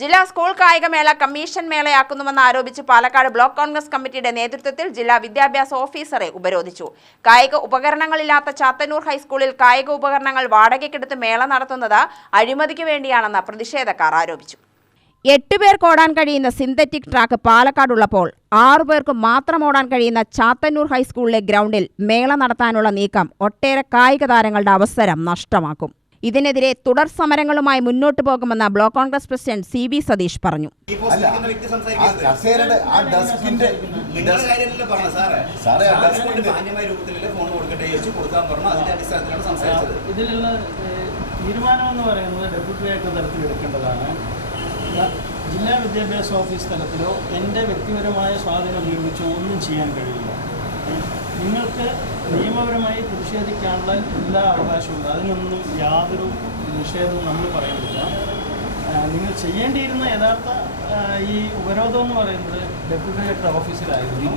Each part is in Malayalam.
ജില്ലാ സ്കൂൾ കായികമേള കമ്മീഷൻ മേളയാക്കുന്നുവെന്ന് ആരോപിച്ച് പാലക്കാട് ബ്ലോക്ക് കോൺഗ്രസ് കമ്മിറ്റിയുടെ നേതൃത്വത്തിൽ ജില്ലാ വിദ്യാഭ്യാസ ഓഫീസറെ ഉപരോധിച്ചു. കായിക ഉപകരണങ്ങളില്ലാത്ത ചാത്തന്നൂർ ഹൈസ്കൂളിൽ കായിക ഉപകരണങ്ങൾ വാടകയ്ക്കെടുത്ത് മേള നടത്തുന്നത് അഴിമതിക്ക് വേണ്ടിയാണെന്ന് പ്രതിഷേധക്കാർ ആരോപിച്ചു. എട്ട് പേർക്ക് ഓടാൻ കഴിയുന്ന സിന്തറ്റിക് ട്രാക്ക് പാലക്കാടുള്ളപ്പോൾ ആറു പേർക്ക് മാത്രം ഓടാൻ കഴിയുന്ന ചാത്തന്നൂർ ഹൈസ്കൂളിലെ ഗ്രൗണ്ടിൽ മേള നടത്താനുള്ള നീക്കം ഒട്ടേറെ കായിക താരങ്ങളുടെ അവസരം നഷ്ടമാക്കും. ഇതിനെതിരെ തുടർ സമരങ്ങളുമായി മുന്നോട്ടു പോകുമെന്ന് block Congress president C V Satheesh പറഞ്ഞു. തീരുമാനമെന്ന് പറയുന്നത് ഡെപ്യൂട്ടി തലത്തിൽ എടുക്കേണ്ടതാണ്. ജില്ലാ വിദ്യാഭ്യാസ ഓഫീസ് തലത്തിലോ എന്റെ വ്യക്തിപരമായ സ്വാധീനം ഉപയോഗിച്ചോ ഒന്നും ചെയ്യാൻ കഴിയില്ല. നിങ്ങൾക്ക് നിയമപരമായി പ്രതിഷേധിക്കാനുള്ള എല്ലാ അവകാശവും അതിനൊന്നും യാതൊരു നിഷേധവും നമ്മൾ പറയുന്നില്ല. നിങ്ങൾ ചെയ്യേണ്ടിയിരുന്ന യഥാർത്ഥ ഈ ഉപരോധം എന്ന് പറയുന്നത് ഡെപ്യൂട്ടി ഡയറക്ടർ ഓഫീസിലായിരുന്നു.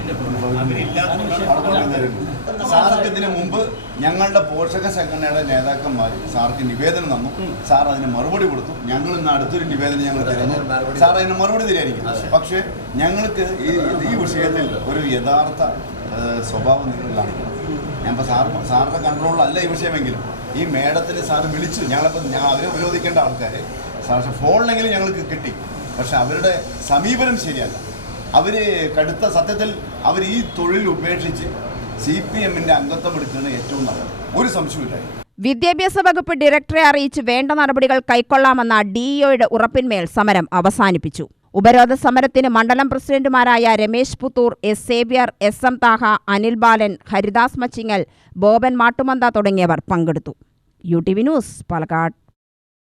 സാർക്ക് ഇതിനു മുമ്പ് ഞങ്ങളുടെ പോഷക സംഘടനയുടെ നേതാക്കന്മാർ സാർക്ക് നിവേദനം തന്നു. സാർ അതിന് മറുപടി കൊടുത്തു. ഞങ്ങൾ ഇന്ന് അടുത്തൊരു നിവേദനം ഞങ്ങൾ തരുന്നു. സാർ അതിന് മറുപടി തരായിരിക്കും പക്ഷേ ഞങ്ങൾക്ക് ഈ ഈ വിഷയത്തിൽ ഒരു യഥാർത്ഥ സ്വഭാവം നിങ്ങൾ കാണിക്കണം ഞാൻ ഇപ്പോൾ സാർ സാറിന്റെ കൺട്രോളിലല്ല ഈ വിഷയമെങ്കിലും. ഈ മേഡത്തിൽ സാർ വിളിച്ചു. ഞങ്ങളിപ്പോൾ ഞാൻ അവരെ വിരോധിക്കേണ്ട ആൾക്കാരെ. സാർ ഫോണിലെങ്കിലും ഞങ്ങൾക്ക് കിട്ടി. പക്ഷെ അവരുടെ സമീപനം ശരിയല്ല. അവർ കടുത്ത സത്യത്തിൽ അവർ ഈ തൊഴിൽ ഉപേക്ഷിച്ച് സി പി എമ്മിന്റെ അംഗത്വം എടുക്കുന്നത് ഏറ്റവും നല്ലത്. ഒരു സംശയമില്ല വിദ്യാഭ്യാസ വകുപ്പ് ഡയറക്ടറെ അറിയിച്ച് വേണ്ട നടപടികൾ കൈക്കൊള്ളാമെന്ന ഡിഇഒയുടെ ഉറപ്പിന്മേൽ സമരം അവസാനിപ്പിച്ചു. ഉപരോധ സമരത്തിന് മണ്ഡലം പ്രസിഡന്റുമാരായ Ramesh Puthur S. Xavier S. M. Thaha Anil Balan Haridas Machingal Boban Mattumantha തുടങ്ങിയവർ പങ്കെടുത്തു. U T V news Palakkad.